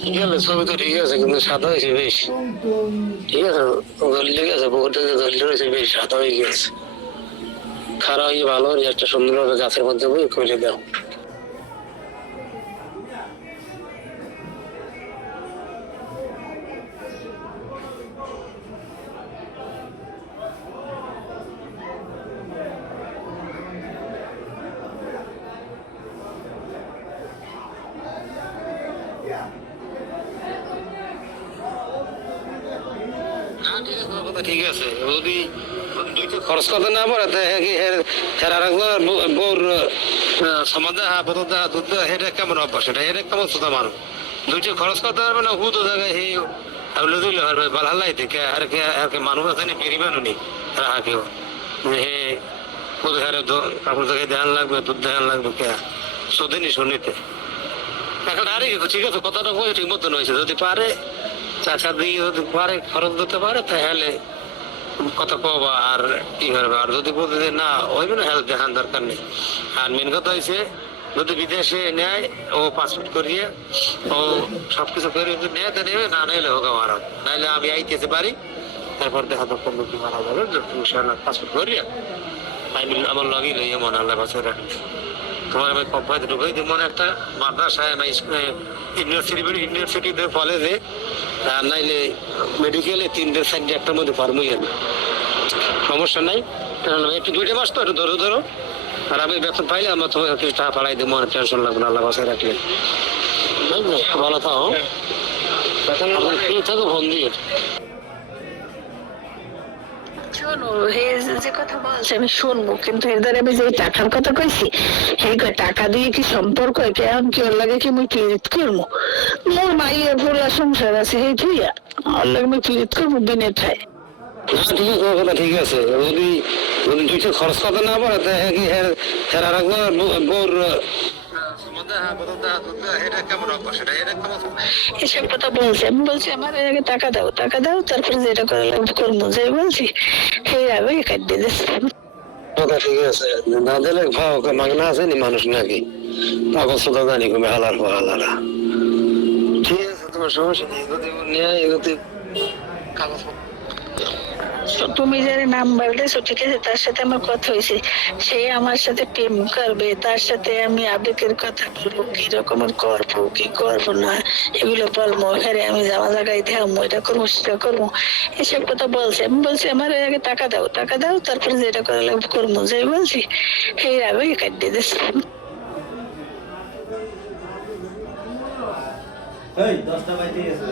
ঠিক আছে, ছবি তো ঠিক আছে, কিন্তু সাদা হয়েছে বেশ। ঠিক আছে, গল্লি গেছে, পুকুর থেকে গল্লি রয়েছে বেশ, সাদা হয়ে গেছে। খারাপ হয়ে ভালো একটা সুন্দরভাবে গাছের মধ্যে বই করে দাও। ঠিক আছে, যদি দুইটা খরচ করতে না পারে বউর সমাজে দুধ হেঁটে কেমন অভ্যাস, এটা হেঁটে কেমন শ্রোতা মানুষ দুইটা খরচ করতে পারবে না, হুতো জায়গায় হে লুদিলে পারবে বালাই থেকে আর কে মানুষ আছে নি বেরিবানো নি রাহাকেও হে হারে কাপড় জায়গায় ধ্যান লাগবে, দুধ ধ্যান লাগবে কে শোধেনি শুনিতে এখন আরে ঠিক আছে, কথাটা কই ঠিক মতন হয়েছে। যদি পারে চাচা দিয়ে যদি পারে খরচ দিতে পারে তাহলে কথা কবা আর কি করবে। আর যদি বলতে যে না হইবে না, হেল্প দেখান দরকার নেই। আর মেন কথা হয়েছে যদি বিদেশে নেয় ও পাসপোর্ট করিয়ে ও সবকিছু করে নেয় তো নেবে, না নাইলে হোক আমার, নাইলে আমি আইতেছে পারি, তারপর দেখা দরকার লোক মারা যাবে পাসপোর্ট করিয়া আমি আমার লগই লইয়া মনে আল্লাহ বছর রাখি। তোমার আমি কোম্পানিতে ঢুকাই দিব মনে একটা মাদ্রাসায় না ইউনিভার্সিটিতে কলেজে, আর নাইলে মেডিকেলে 3-4 মধ্যে ফার্মই যাবে, সমস্যা নাই। একটু 2 মাস তো একটু ধরো আর আমি বেতন পাইলে আমরা তোমাকে কিছু টাকা পাঠাই দেবো, মনে টেনশন লাগবে না, আল্লাহ বাসায় রাখলে ভালো থাকো। থাকো ফোন দিয়ে শোনো, হে যে কথা বলছে আমি শুনবো, কিন্তু এর দ্বারা আমি যে টাকার কথা কইছি সেই টাকা দিয়ে কি সম্পর্ক কেমন কি ওর লাগে কি মুই পীড়িত করবো? মোর মাইয়ের পুরা সংসার আছে সেই থুইয়া ওর লাগে মুই পীড়িত করবো দিনের ঠাই। ঠিক আছে, যদি দুইটা খরচ করতে না পারে বউর এসব কথা বলছে, আমি বলছি আমার আগে টাকা দাও তারপরে যেটা করে করবো, যে বলছি সেই আগে কাটিয়ে দিচ্ছে। ঠিক আছে, না দিলে মাগনা আছে নি মানুষ নাকি কাগজ তো জানি কমে হালার হালারা। ঠিক আছে, তোমার সমস্যা নেই, যদি কাগজ তুমি যারা নাম্বার দিয়েছো ঠিক আছে, তার সাথে আমার কথা হয়েছে, সে আমার সাথে প্রেম করবে, তার সাথে আমি আবেগের কথা বলবো, কি রকমের করবো কি করবো না এগুলো বলবো, হ্যাঁ আমি জামা জায়গায় দেবো, এটা করবো সেটা করবো, এসব কথা বলছে। আমি বলছি আমার আগে টাকা দাও তারপরে যেটা করে করবো, যে বলছি সেই আগে কাটিয়ে দিচ্ছে। 10টা বাজে গেছে।